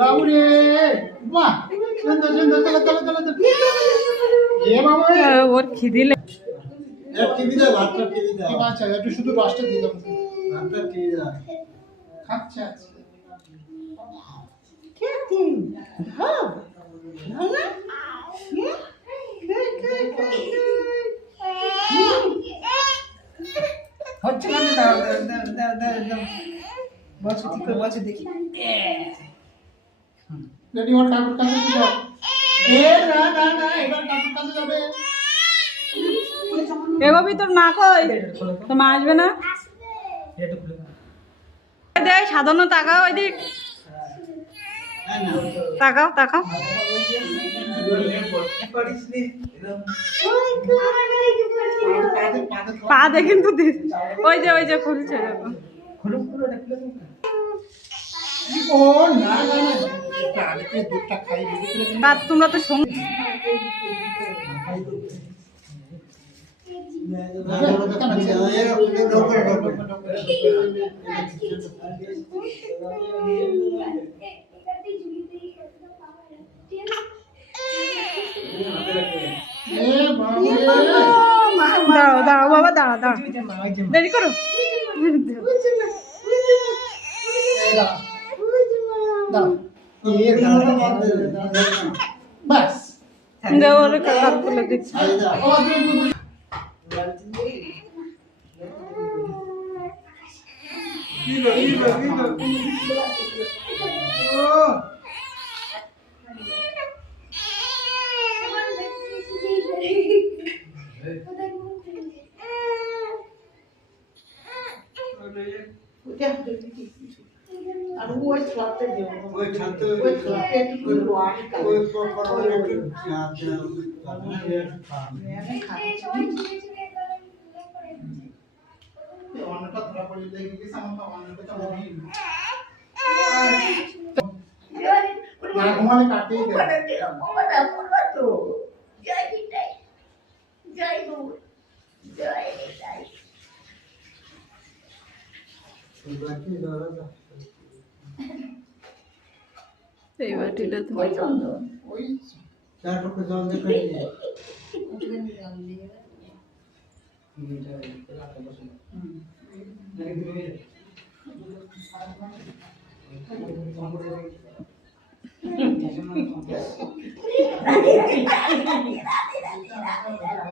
বাবু রে বাহ সুন্দর সুন্দর চলো চলো চলো চলো এ বাবু ওর খিদিলে টিভি দাও, ভাতটা টিভি দাও। আচ্ছা একটু শুধু রসটা দিয়ে দাও ভাতটা টিভি দাও। আচ্ছা আচ্ছা হচ্ছে না, দাও দাও দাও দাও দাও বসে ঠিক করে বসে দেখি। রেডি হন ঠাকুর কাছে কি দাও এ না না না এবার ঠাকুর কাছে যাবে এগোবি, তোর মা কই? তোর মা আসবে না? দে সাধারণ তাকাও, ওইদিক তাকাও তাকাও। পা দে কিন্তু ওই যে খুলছে দেখো। ও না না না আগে দুধটা খাই তা তোমরা তো সঙ্গে দাঁড়াও দাঁড়াও বাবা, দাঁড়াও দাঁড়াও, দেরি করো। বাস ওর কাকার তুলে দিচ্ছি। আর ওই ছাতে দেব ওই ছাতে ওই ছাতে একটু রোয়ানি ওই পর একটু অন্যটা ধরা পড়ে দেখি কি সামনে অন্যটা তো নেই না ঘুমালে কাটেই দেব এই বাটিটা তো ওই চারটুকু জল দিয়ে